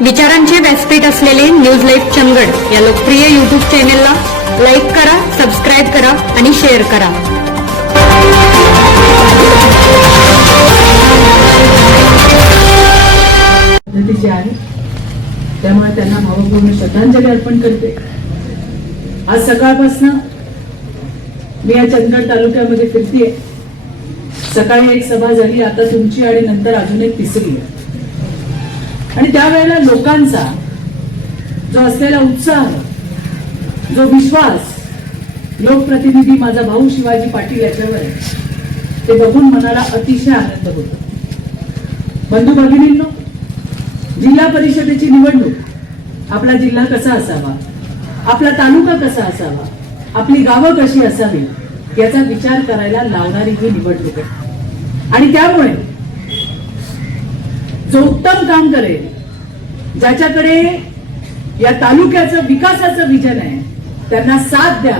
विचारांचे व्यासपीठ असलेले न्यूज लाईव्ह चंदगड या लोकप्रिय यूट्यूब चॅनेलला लाईक करा, सबस्क्राईब करा आणि शेअर करा. त्यामुळे त्यांना भावपूर्ण श्रद्धांजली अर्पण करते. आज सकाळपासून मी या चंदगड तालुक्यामध्ये फिरतेय. सकाळी एक सभा झाली, आता तुमची आणि नंतर अजून एक तिसरी आहे. आणि त्यावेळेला लोकांचा जो असलेला उत्साह, जो विश्वास लोकप्रतिनिधी माझा भाऊ शिवाजी पाटील याच्यावर आहे, ते बघून मनाला अतिशय आनंद होतो. बंधू भगिनींनो, जिल्हा परिषदेची निवडणूक, आपला जिल्हा कसा असावा, आपला तालुका कसा असावा, आपली गावं कशी असावी याचा विचार करायला लावणारी ही निवडणूक आहे. आणि त्यामुळे जो उत्तम काम करेल, ज्याच्याकडे या तालुक्याचं विकासाचं विजन आहे, त्यांना साथ द्या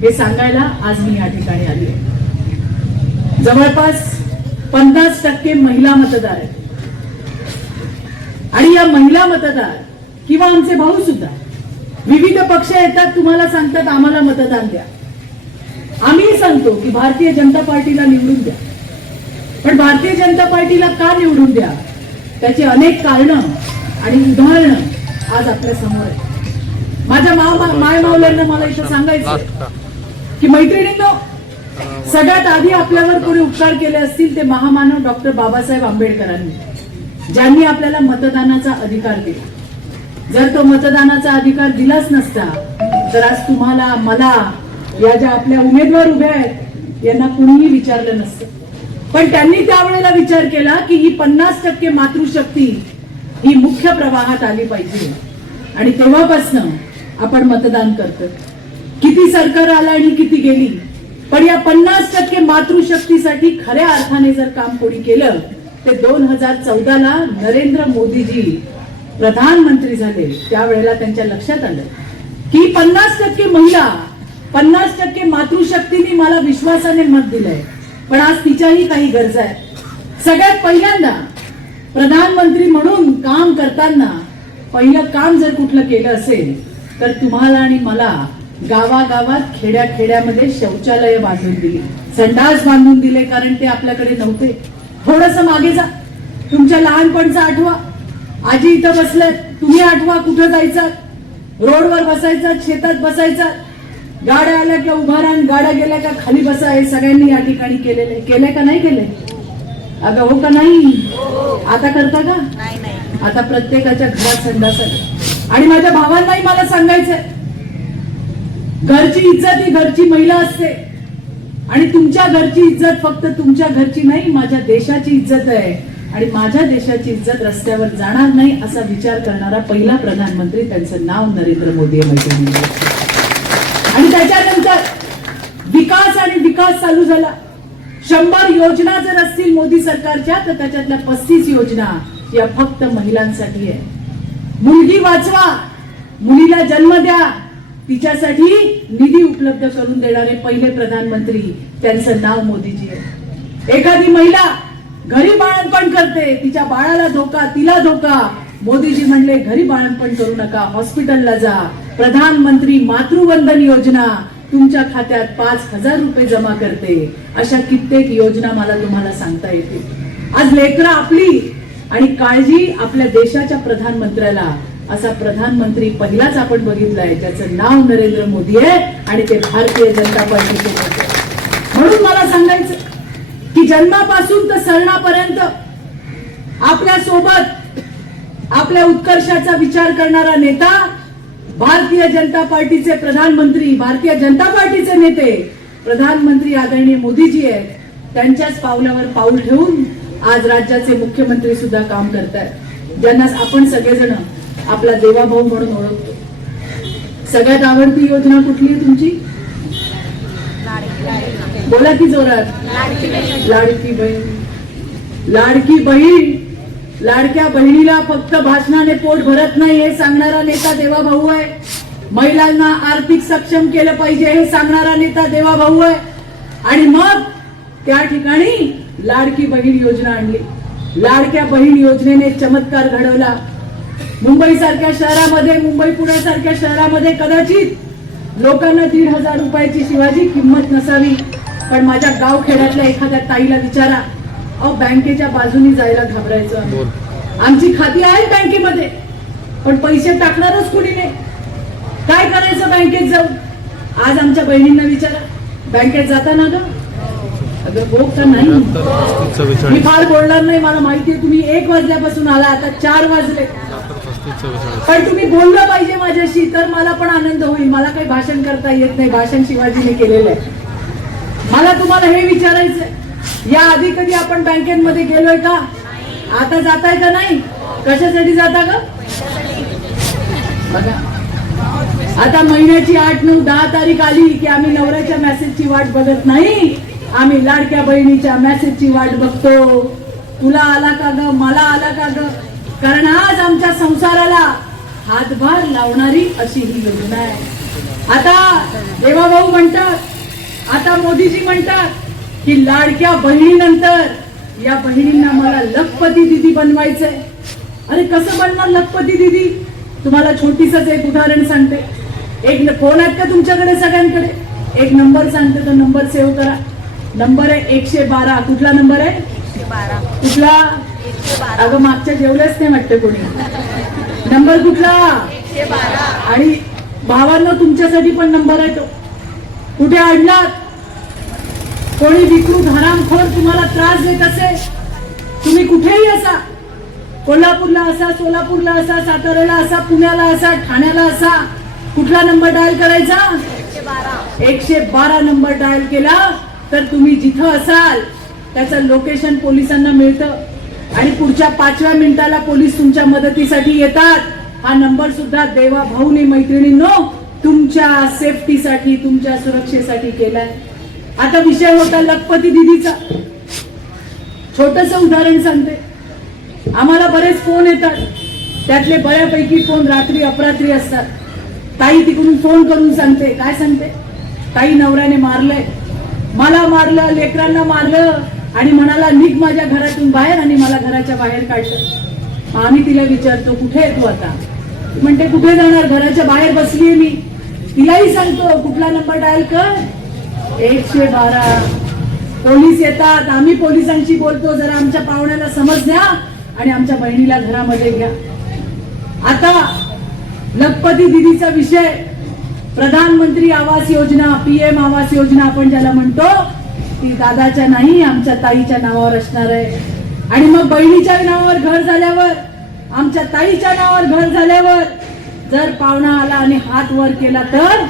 हे सांगायला आज मी या ठिकाणी आली आहे. जवळपास 50% महिला मतदार आहेत. आणि या महिला मतदार किंवा आमचे भाऊ सुद्धा विविध पक्ष येतात, तुम्हाला सांगतात आम्हाला मतदान द्या. आम्ही सांगतो की भारतीय जनता पार्टीला निवडून द्या. पण भारतीय जनता पार्टीला का निवडून द्या, त्याची अनेक कारणं आणि उदाहरणं आज आपल्या समोर आहेत. माझ्या माय मावल्यांना मला इथं सांगायचं की मैत्रिणींनो, सगळ्यात आधी आपल्यावर कोणी उपकार केले असतील ते महामानव डॉक्टर बाबासाहेब आंबेडकरांनी, ज्यांनी आपल्याला मतदानाचा अधिकार दिला. जर तो मतदानाचा अधिकार दिलाच नसता तर आज तुम्हाला, मला, या ज्या आपल्या उमेदवार उभ्या आहेत यांना कुणीही विचारलं नसतं. पण त्यांनी त्यावेळेला विचार केला की ही 50% मातृशक्ती ही मुख्य प्रवाहात आली पाहिजे. आणि तेव्हापासून आपण मतदान करतो. किती सरकार आला आणि किती गेली, पण या 50% मातृशक्तीसाठी खऱ्या अर्थाने जर काम कोणी केलं ते 2014ला नरेंद्र मोदीजी प्रधानमंत्री झाले. त्यावेळेला त्यांच्या लक्षात आलं की 50% महिला, 50% मातृशक्तीने मला विश्वासाने मत दिलंय, पण आज तिच्याही काही गरजा आहेत. सगळ्यात पहिल्यांदा प्रधानमंत्री म्हणून काम करताना पहिलं काम जर कुठलं केलं असेल तर तुम्हाला आणि मला गावागावात, खेड्याखेड्यामध्ये शौचालय बांधून दिली, संडास बांधून दिले, कारण ते आपल्याकडे नव्हते. थोडस मागे जा, तुमच्या लहानपणचा आठवा. आजी इथं बसलाय, तुम्ही आठवा, कुठं जायचं, रोडवर बसायचा, शेतात बसायचा, गाड्या आल्या का उभा राहा, गाड्या गेल्या का खाली बसा, हे सगळ्यांनी या ठिकाणी केलेलं. केलंय का नाही केलंय? अगं हो का नाही? आता करता का? आता प्रत्येकाच्या घरात संडास आहे. आणि माझ्या भावांनाही मला सांगायचंय, घरची इज्जत ही घरची महिला असते. आणि तुमच्या घरची इज्जत फक्त तुमच्या घरची नाही, माझ्या देशाची इज्जत आहे. आणि माझ्या देशाची इज्जत रस्त्यावर जाणार नाही असा विचार करणारा पहिला प्रधानमंत्री, त्यांचं नाव नरेंद्र मोदी आहे. आणि त्याच्यानंतर विकास आणि विकास चालू झाला. 100 योजना जर असतील मोदी सरकारच्या, तर त्याच्यातल्या 35 योजना या फक्त महिलांसाठी आहे. मुलगी वाचवा, मुलीला जन्म द्या, तिच्यासाठी निधी उपलब्ध करून देणारे पहिले प्रधानमंत्री, त्यांचं नाव मोदीजी आहे. एखादी महिला घरी बाळंतपण करते, तिच्या बाळाला धोका, तिला धोका, मोदीजी म्हणले घरी बाळंतपण करू नका, हॉस्पिटलला जा. प्रधानमंत्री मातृवंदन योजना तुमच्या खात्यात 5,000 रुपये जमा करते. अशा कित्येक योजना मला तुम्हाला सांगता येतील. आज लेकरं आपली आणि काळजी आपल्या देशाच्या प्रधानमंत्र्याला, असा प्रधानमंत्री पहिलाच आपण बघितलाय, ज्याचं नाव नरेंद्र मोदी आहे आणि ते भारतीय जनता पार्टीचे नेते. म्हणून मला सांगायचं की जन्मापासून तर सरणापर्यंत आपल्या सोबत आपल्या उत्कर्षाचा विचार करणारा नेता, भारतीय जनता पार्टीचे प्रधानमंत्री, भारतीय जनता पार्टीचे नेते, प्रधानमंत्री आदरणीय मोदीजी आहेत. त्यांच्याच पावलावर पाऊल ठेवून आज राज्याचे मुख्यमंत्री सुद्धा काम करतायत, ज्यांना आपण सगळेजण आपला देवाभाऊ म्हणून ओळखतो. सगळ्यात आवडती योजना कुठली आहे तुमची? बोला की जोरात. लाडकी बहीण. लाडकी बहीण. लाडक्या बहिणीला फक्त भाषणाने पोट भरत नाही हे सांगणारा नेता देवाभाऊ आहे. महिलांना आर्थिक सक्षम केलं पाहिजे हे सांगणारा नेता देवाभाऊ आहे. आणि मग त्या ठिकाणी लाडकी बहीण योजना आणली. लाडक्या बहीण योजनेने चमत्कार घडवला. मुंबई सारख्या शहरामध्ये, मुंबई पुण्यासारख्या शहरामध्ये कदाचित लोकांना 1,500 रुपयाची शिवाजी किंमत नसावी, पण माझ्या गावखेड्यातल्या एखाद्या ताईला विचारा, अहो बँकेच्या बाजूनी जायला घाबरायचं. आमची खाती आहेत बँकेमध्ये, पण पैसे टाकणारच कुणी नाही. काय करायचं बँकेत जाऊन? आज आमच्या बहिणींना विचारा, बँकेत जाताना ग अगं हो का नाही. मी फार बोलणार नाही, मला माहिती आहे तुम्ही 1 वाजल्यापासून आला, आता 4 वाजले, पण तुम्ही बोललं पाहिजे माझ्याशी, तर मला पण आनंद होईल. मला काही भाषण करता येत नाही, भाषण शिवाजीने केलेलं आहे. मला तुम्हाला हे विचारायचंय, या आधी कधी आपण बँकेमध्ये गेलोय का? आता जाताय का नाही? कशासाठी जाता ग? बघा, आता महिन्याची 8, 9, 10 तारीख आली की आम्ही नवऱ्याच्या मेसेजची वाट बघत नाही, आम्ही लाडक्या बहिणीच्या मेसेजची वाट बघतो. तुला आला का ग, मला आला का ग? कारण आज आमच्या संसाराला हातभार लावणारी अशी ही योजना आहे. आता देवाभाऊ म्हणतात, आता मोदीजी म्हणतात की लाडक्या बहिणीनंतर या बहिणींना मला लखपती दिदी बनवायचंय. अरे कसं बनणार लखपती दिदी? तुम्हाला छोटीसच एक उदाहरण सांगते. एक फोन आहेत का तुमच्याकडे सगळ्यांकडे? एक नंबर सांगते, तो नंबर सेव्ह करा. नंबर आहे 112. कुठला नंबर आहे? 112. कुठला? अगं मागच्या जेवल्याच नाही वाटतं कोणी. नंबर कुठला? 112. आणि भावांनो तुमच्यासाठी पण नंबर आहे तो. कुठे अडलात? कोणी विकृत हरामखोर तुम्हाला त्रास देत असेल, तुम्ही कुठेही असा, कोल्हापूरला असा, सोलापूरला असा, साताऱ्याला असा, पुण्याला असा, ठाण्याला असा, कुठला नंबर डायल करायचा? 112 नंबर डायल केला तर तुम्ही जिथं असाल त्याचं लोकेशन पोलिसांना मिळतं आणि पुढच्या 5व्या मिनिटाला पोलीस तुमच्या मदतीसाठी येतात. हा नंबर सुद्धा देवा भाऊने मैत्रिणींनो तुमच्या सेफ्टीसाठी, तुमच्या सुरक्षेसाठी केलाय. आता विषय होता लखपती दिदीचा. छोटस उदाहरण सांगते. आम्हाला बरेच फोन येतात, त्यातले बऱ्यापैकी फोन रात्री अपरात्री असतात. ताई तिकडून फोन करून सांगते, काय सांगते? ताई नवऱ्याने मारलंय, मला मारलं, लेकरांना मारलं आणि म्हणाला निघ माझ्या घरातून बाहेर, आणि मला घराच्या बाहेर काढलं. आम्ही तिला विचारतो कुठे आहे तू आता? म्हणते कुठे जाणार, घराच्या बाहेर बसलीये मी. तिलाही सांगतो कुठला नंबर डायल कर? 112. पोलीस येतात, आम्ही पोलिसांशी बोलतो, जरा आमच्या पाहुण्याला समज द्या आणि आमच्या बहिणीला घरामध्ये घ्या. आता लखपती दिदीचा विषय, प्रधानमंत्री आवास योजना, PM आवास योजना आपण ज्याला म्हणतो, ती दादाच्या नाही आमच्या ताईच्या नावावर असणार आहे. आणि मग बहिणीच्या नावावर घर झाल्यावर, आमच्या ताईच्या नावावर घर झाल्यावर जर पाहुणा आला आणि हात वर केला तर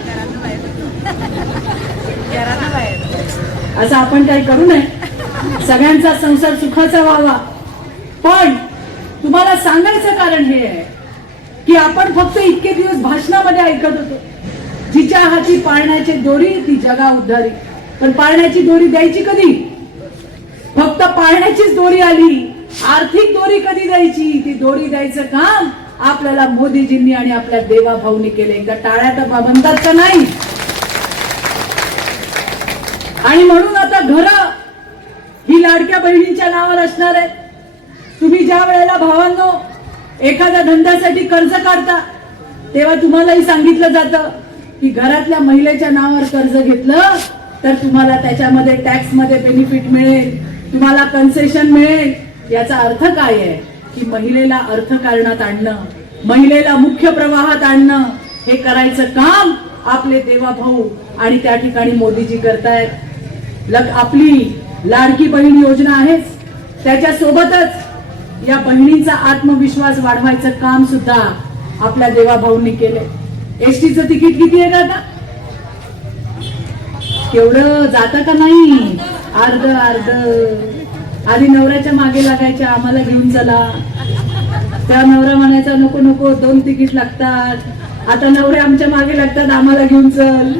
असं आपण काही करू नये. सगळ्यांचा संसार सुखाचा व्हावा. पण तुम्हाला सांगायचं कारण हे आहे की आपण फक्त इतके दिवस भाषणामध्ये ऐकत होतो, जिच्या हाती पाळण्याची दोरी ती जगा उद्धारी. पण पाळण्याची दोरी द्यायची कधी? फक्त पाळण्याचीच दोरी आली, आर्थिक दोरी कधी द्यायची? ती दोरी द्यायचं काम आपल्याला मोदीजींनी आणि आपल्या देवा भाऊनी केले. एकदा टाळ्या तर म्हणतात का नाही? आणि म्हणून आता घरं ही लाडक्या बहिणींच्या नावावर असणार आहे. तुम्ही ज्या वेळेला भावांनो एखाद्या धंद्यासाठी कर्ज काढता, तेव्हा तुम्हालाही सांगितलं जातं की घरातल्या महिलेच्या नावावर कर्ज घेतलं तर तुम्हाला त्याच्यामध्ये टॅक्स मध्ये बेनिफिट मिळेल, तुम्हाला कन्सेशन मिळेल. याचा अर्थ काय आहे की महिलेला अर्थकारणात आणणं, महिलेला मुख्य प्रवाहात आणणं, हे करायचं काम आपले देवा भाऊ आणि त्या ठिकाणी मोदीजी करतायत. आपली लाडकी बहीण योजना आहेच, त्याच्या सोबतच या बहिणींचा आत्मविश्वास वाढवायचं काम सुद्धा आपल्या देवा भाऊंनी केले. एसटीचं तिकीट किती आहे का आता? केवढं जातं का नाही? अर्ध अर्ध. आधी नवऱ्याच्या मागे लागायच्या, आम्हाला घेऊन चला. त्या नवरा म्हणायचा नको नको 2 तिकीट लागतात. आता नवरे आमच्या मागे लागतात, आम्हाला घेऊन चल.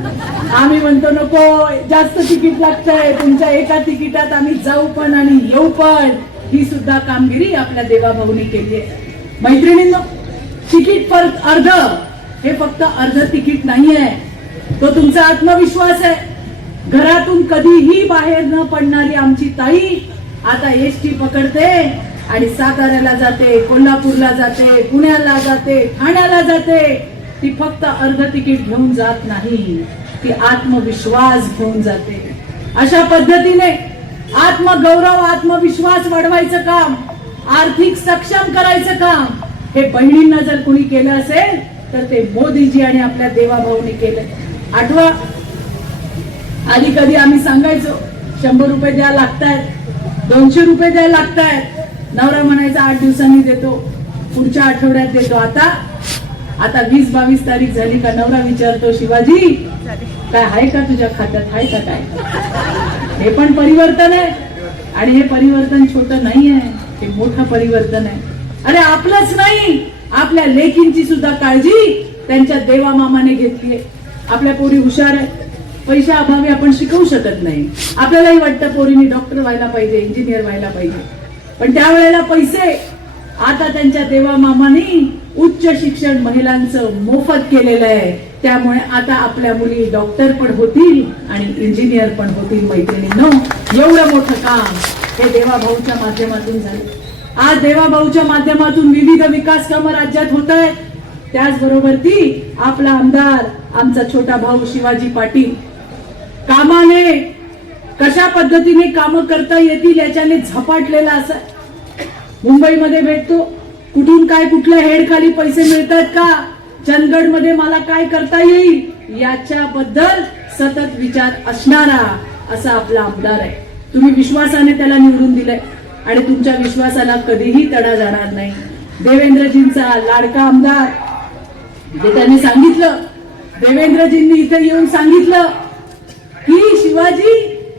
आम्ही म्हणतो नको जास्त तिकीट लागतंय, तुमच्या एका तिकिटात आम्ही जाऊ पण आणि येऊ पण. ही सुद्धा कामगिरी आपल्या देवा भाऊनी केली आहे. मैत्रिणींनो, तिकीट फक्त अर्ध, हे फक्त अर्ध तिकीट नाहीये, तो तुमचा आत्मविश्वास आहे. घरातून कधीही बाहेर न पडणारी आमची ताई आता एसटी पकडते आणि साताऱ्याला जाते, कोल्हापूरला जाते, पुण्याला जाते, ठाण्याला जाते, ती फक्त अर्ध तिकीट घेऊन जात नाही, ती आत्मविश्वास घेऊन जाते. अशा पद्धतीने आत्मगौरव, आत्मविश्वास वाढवायचं काम, आर्थिक सक्षम करायचं काम हे बहिणींना जर कुणी केलं असेल तर ते मोदीजी आणि आपल्या देवाभाऊनी केलं. आठवा, आधी कधी आम्ही सांगायचो 100 रुपये द्या लागतायत, 200 रुपये द्या लागतायत, नवरा म्हणायचा 8 दिवसांनी देतो, पुढच्या आठवड्यात देतो. आता 20-22 तारीख झाली का नवरा विचारतो, शिवाजी काय आहे का तुझ्या खात्यात, आहे का काय? हे पण परिवर्तन आहे. आणि हे परिवर्तन छोटं नाही आहे, हे मोठं परिवर्तन आहे. अरे आपलंच नाही, आपल्या लेकींची सुद्धा काळजी त्यांच्या देवा मामाने घेतली आहे. आपल्या पोरी हुशार आहेत, पैशा अभावी आपण शिकवू शकत नाही. आपल्यालाही वाटतं पोरींनी डॉक्टर व्हायला पाहिजे, इंजिनियर व्हायला पाहिजे, पण त्यावेळेला पैसे, आता त्यांच्या देवा मामानी उच्च शिक्षण महिलांचं मोफत केलेलं आहे. त्यामुळे आता आपल्या मुली डॉक्टर पण होतील आणि इंजिनियर पण होतील. मैत्रिणींनो, एवढं मोठं काम हे देवाभाऊच्या माध्यमातून झालं. आज देवाभाऊच्या माध्यमातून विविध विकास कामं राज्यात होत आहेत. त्याचबरोबर ती आपला आमदार, आमचा छोटा भाऊ शिवाजी पाटील कामाने, कशा पद्धतीने कामं करता येतील याच्याने झपाटलेला असा. मुंबईमध्ये भेटतो, कुठून काय, कुठल्या हेड खाली पैसे मिळतात का, चंदगडमध्ये मला काय करता येईल याच्याबद्दल सतत विचार असणारा असा आपला आमदार आहे. तुम्ही विश्वासाने त्याला निवडून दिलंय आणि तुमच्या विश्वासाला कधीही तडा जाणार नाही. देवेंद्रजींचा लाडका आमदार, जे त्यांनी सांगितलं, देवेंद्रजींनी इथे येऊन सांगितलं की शिवाजी,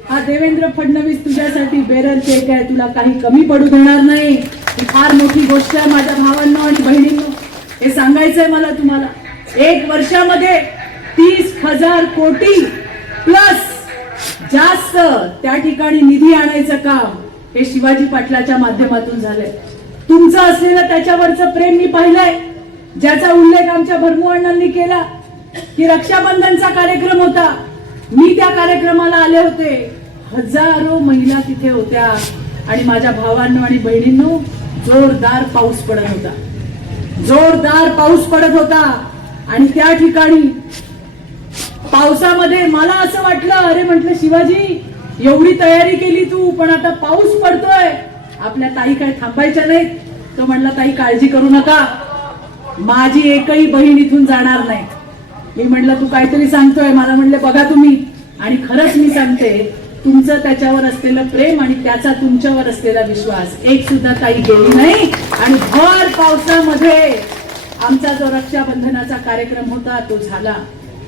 हा देवेंद्र फडणवीस तुझ्यासाठी बेरर केक आहे, तुला काही कमी पडू देणार नाही. ही फार मोठी गोष्ट आहे माझ्या भावांनो आणि बहिणींनो. हे सांगायचंय मला तुम्हाला. 1 वर्षामध्ये 30,000 कोटी प्लस जास्त त्या ठिकाणी निधी आणायचं काम हे शिवाजी पाटलाच्या माध्यमातून झालंय. तुमचं असलेलं त्याच्यावरचं प्रेम मी पाहिलंय, ज्याचा उल्लेख आमच्या भरमू अण्णांनी केला की रक्षाबंधनचा कार्यक्रम होता, मी त्या कार्यक्रमाला आले होते, हजारो महिला तिथे होत्या आणि माझ्या भावांनो आणि बहिणींनो जोरदार पाऊस पडत होता, जोरदार पाऊस पडत होता. आणि त्या ठिकाणी पावसामध्ये मला असं वाटलं, अरे म्हटलं शिवाजी एवढी तयारी केली तू, पण आता पाऊस पडतोय, आपल्या ताई काय थांबायच्या नाहीत. तो म्हणला, ताई काळजी करू नका, माझी एकही बहीण इथून जाणार नाही. मी म्हटलं तू काहीतरी सांगतोय. मला म्हणले बघा तुम्ही, आणि खरंच मी सांगते, तुमचं त्याच्यावर असलेलं प्रेम आणि त्याचा तुमच्यावर असलेला विश्वास, एक सुद्धा ताई गेली नाही. आणि भर पावसामध्ये आमचा जो रक्षाबंधनाचा कार्यक्रम होता तो झाला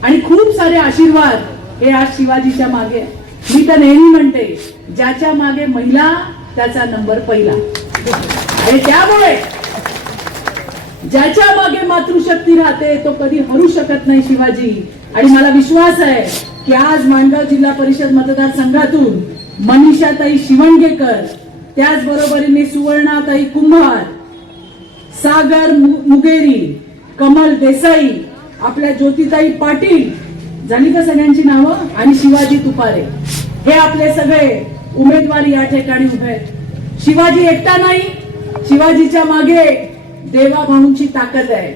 आणि खूप सारे आशीर्वाद हे आज शिवाजीच्या मागे. मी तर नेहमी म्हणते, ज्याच्या मागे महिला त्याचा नंबर पहिला. आणि त्यामुळे ज्याच्या मागे मातृशक्ती राहते तो कधी हरू शकत नाही शिवाजी. आणि मला विश्वास आहे की आज माणगाव जिल्हा परिषद मतदारसंघातून मनीषाताई शिवणगेकर, त्याचबरोबरीने सुवर्णाताई कुंभार, सागर मुगेरी, कमल देसाई, आपल्या ज्योतिताई पाटील, झाली का सगळ्यांची नावं, आणि शिवाजी तुपारे, हे आपले सगळे उमेदवार या ठिकाणी उभे आहेत. शिवाजी एकटा नाही, शिवाजीच्या मागे देवाभाऊंची ताकद आहे,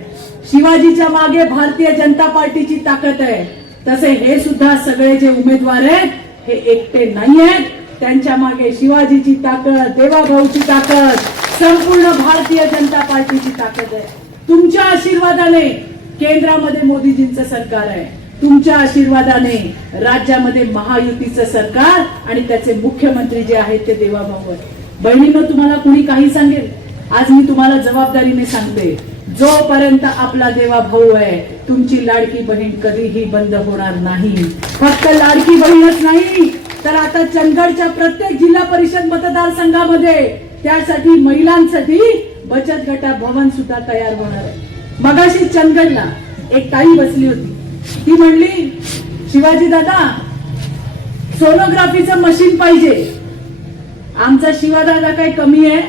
शिवाजीच्या मागे भारतीय जनता पार्टीची ताकद आहे. तसे हे सुद्धा सगळे जे उमेदवार आहेत हे एकटे नाही आहेत, त्यांच्या मागे शिवाजीची ताकद, देवाभाऊची ताकद, संपूर्ण भारतीय जनता पार्टीची ताकद आहे. तुमच्या आशीर्वादाने केंद्रामध्ये मोदीजींचं सरकार आहे, तुमच्या आशीर्वादाने राज्यामध्ये महायुतीचं सरकार आणि त्याचे मुख्यमंत्री जे आहेत ते देवाभाऊ आहेत. बहिणींनो, तुम्हाला कुणी काही सांगेल, आज मी तुम्हाला जबाबदारीने सांगते, जोपर्यंत आपला देवाभाऊ आहे तुमची लाडकी बहीण कधीही बंद होणार नाही. फक्त लाडकी बहीणच नाही तर आता चंदगडच्या प्रत्येक जिल्हा परिषद मतदारसंघामध्ये त्यासाठी महिलांसाठी बचत गटा भवन सुद्धा तयार होणार आहे. मगाशी चंदगडला एक ताई बसली होती, ती म्हणली, शिवाजी दादा सोनोग्राफीचं मशीन पाहिजे. आमचा शिवादादा काय कमी आहे?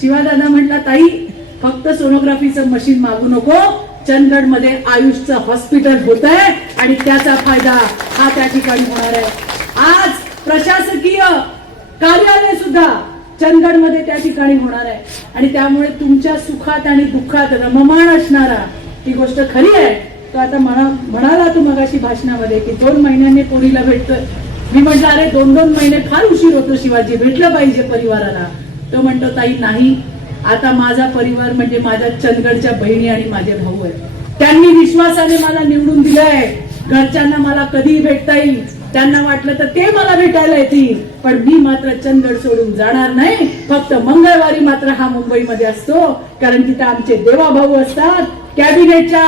शिवादादा म्हटला, ताई फक्त सोनोग्राफीचं मशीन मागू नको, चंदगड मध्ये आयुषचं हॉस्पिटल होत आहे आणि त्याचा फायदा हा त्या ठिकाणी होणार आहे. आज प्रशासकीय कार्यालय सुद्धा चंदगडमध्ये त्या ठिकाणी होणार आहे. आणि त्यामुळे तुमच्या सुखात आणि दुःखात रममाण असणारा, ही गोष्ट खरी आहे. तो आता म्हणाला तू मगाशी भाषणामध्ये की 2 महिन्यांनी पोरीला भेटतोय. मी म्हटलं अरे 2-2 महिने फार उशीर होतो शिवाजी, भेटलं पाहिजे परिवाराला. तो म्हणतो ताई नाही, आता माझा परिवार म्हणजे माझ्या चंदगडच्या बहिणी आणि माझे भाऊ आहे. त्यांनी विश्वासाने मला निवडून दिलंय. घरच्यांना मला कधीही भेटता येईल, त्यांना वाटलं तर ते मला भेटायला येतील, पण मी मात्र चंदगड सोडून जाणार नाही. फक्त मंगळवारी मात्र हा मुंबईमध्ये असतो, कारण तिथे आमचे देवाभाऊ असतात, कॅबिनेटच्या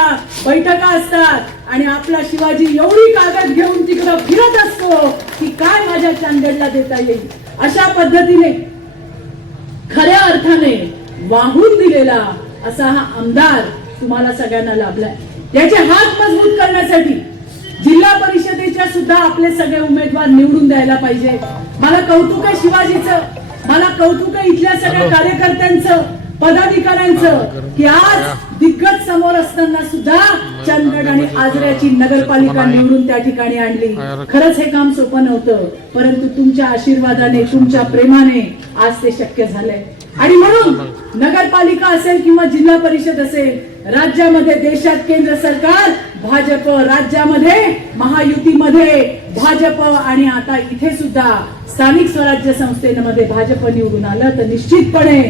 बैठका असतात आणि आपला शिवाजी एवढी कागद घेऊन तिकडं फिरत असतो की काय माझ्या चंदगडला देता येईल. अशा पद्धतीने खऱ्या अर्थाने वाहून दिलेला असा हा आमदार तुम्हाला सगळ्यांना लाभलाय. याचे हात मजबूत करण्यासाठी जिल्हा परिषदेच्या सुद्धा आपले सगळे उमेदवार निवडून द्यायला पाहिजे. मला कौतुक आहे शिवाजीचं, मला कौतुक आहे इथल्या सगळ्या कार्यकर्त्यांचं, पदाधिकाऱ्यांचं की आज दिग्गज समोर असताना सुद्धा चंदगड आणि आजऱ्याची नगरपालिका निवडून त्या ठिकाणी आणली. खरंच हे काम सोपं नव्हतं, परंतु तुमच्या आशीर्वादाने, तुमच्या प्रेमाने आज ते शक्य झालंय. आणि म्हणून नगरपालिका असेल किंवा जिल्हा परिषद असेल, राज्यामध्ये देशात केंद्र सरकार भाजप, राज्यामध्ये महायुतीमध्ये भाजप आणि आता इथे सुद्धा स्थानिक स्वराज्य संस्थेमध्ये भाजप निवडून आलं तर निश्चितपणे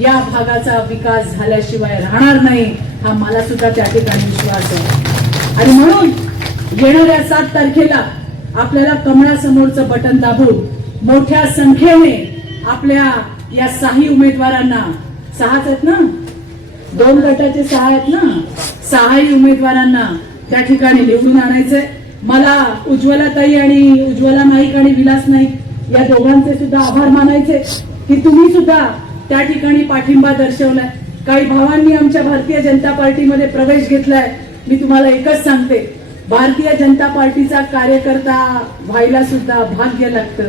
या भागाचा विकास झाल्याशिवाय राहणार नाही, हा मला सुद्धा त्या ठिकाणी विश्वास आहे. आणि म्हणून येणाऱ्या 7 तारखेला आपल्याला कमळासमोरचं बटन दाबून मोठ्या संख्येने आपल्या या 6 उमेदवारांना, 6च आहेत ना, 2 गटाचे 6 आहेत ना, 6 उमेदवारांना त्या ठिकाणी निवडून आणायचंय. मला उज्ज्वलाताई आणि उज्ज्वला नाईक आणि विलास नाईक या दोघांचे सुद्धा आभार मानायचे की तुम्ही सुद्धा त्या ठिकाणी पाठिंबा दर्शवलाय. काही भावांनी आमच्या भारतीय जनता पार्टीमध्ये प्रवेश घेतलाय. मी तुम्हाला एकच सांगते, भारतीय जनता पार्टीचा कार्यकर्ता व्हायला सुद्धा भाग्य लागतं,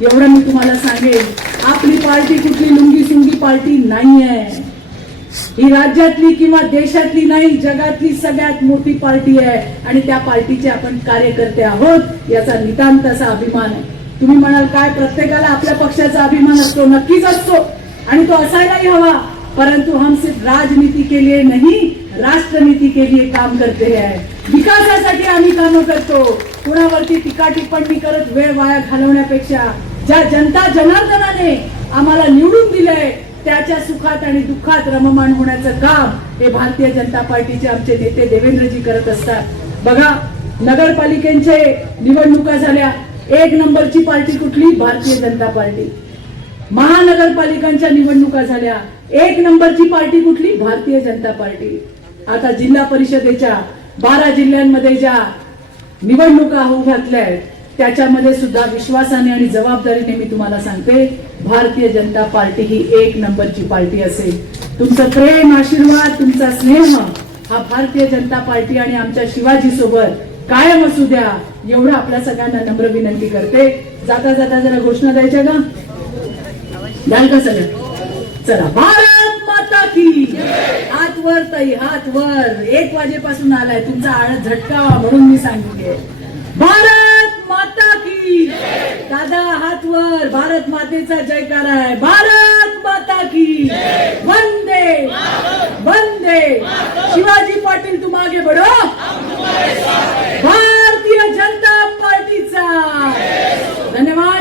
एवढं मी तुम्हाला सांगेन. आपली पार्टी कुठली लुंगी सुंगी पार्टी नाहीये. ही राज्यातली किंवा देशातली नाही, जगातली सगळ्यात मोठी पार्टी आहे आणि त्या पार्टीचे आपण कार्यकर्ते आहोत, याचा नितांत असा अभिमान आहे. तुम्ही म्हणाल काय, प्रत्येकाला आपल्या पक्षाचा अभिमान असतो, नक्कीच असतो आणि तो असायलाही हवा, परंतु हम सिर्फ राजनीति के लिए नहीं, राष्ट्रनीति के लिए काम करते हैं. विकासासाठी आम्ही कामं करतो. कुणावरती टीका टिप्पणी करत वेळ वाया घालवण्यापेक्षा ज्या जनता जनार्दनाने आम्हाला निवडून दिलंय त्याच्या सुखात आणि दुःखात रममाण होण्याचं काम हे भारतीय जनता पार्टीचे आमचे नेते देवेंद्रजी करत असतात. बघा, नगरपालिकेचे निवडणुका झाल्या, 1 नंबरची पार्टी कुठली? भारतीय जनता पार्टी. महानगरपालिकांच्या निवडणुका झाल्या, 1 नंबरची पार्टी कुठली? भारतीय जनता पार्टी. आता जिल्हा परिषदेच्या 12 जिल्ह्यांमध्ये ज्या निवडणुका होऊ घातल्या आहेत त्याच्यामध्ये सुद्धा विश्वासाने आणि जबाबदारीने मी तुम्हाला सांगते, भारतीय जनता पार्टी ही 1 नंबरची पार्टी असेल. तुमचं प्रेम, आशीर्वाद, तुमचा स्नेह हा भारतीय जनता पार्टी आणि आमच्या शिवाजी सोबत कायम असू द्या, एवढं आपल्या सगळ्यांना नम्र विनंती करते. जाता जाता जरा घोषणा द्यायच्या का? द्याल का सगळं? चला, भारत माता की. हात वर ताई, हात वर. 1 वाजेपासून आलाय तुमचा आळस झटकावा म्हणून मी सांगितले. भारत माता की. दादा हात वर. भारत मातेचा जयकार आहे. भारत माता की. वंदे वंदे. शिवाजी पाटील तुम आगे बढ़ो. भारत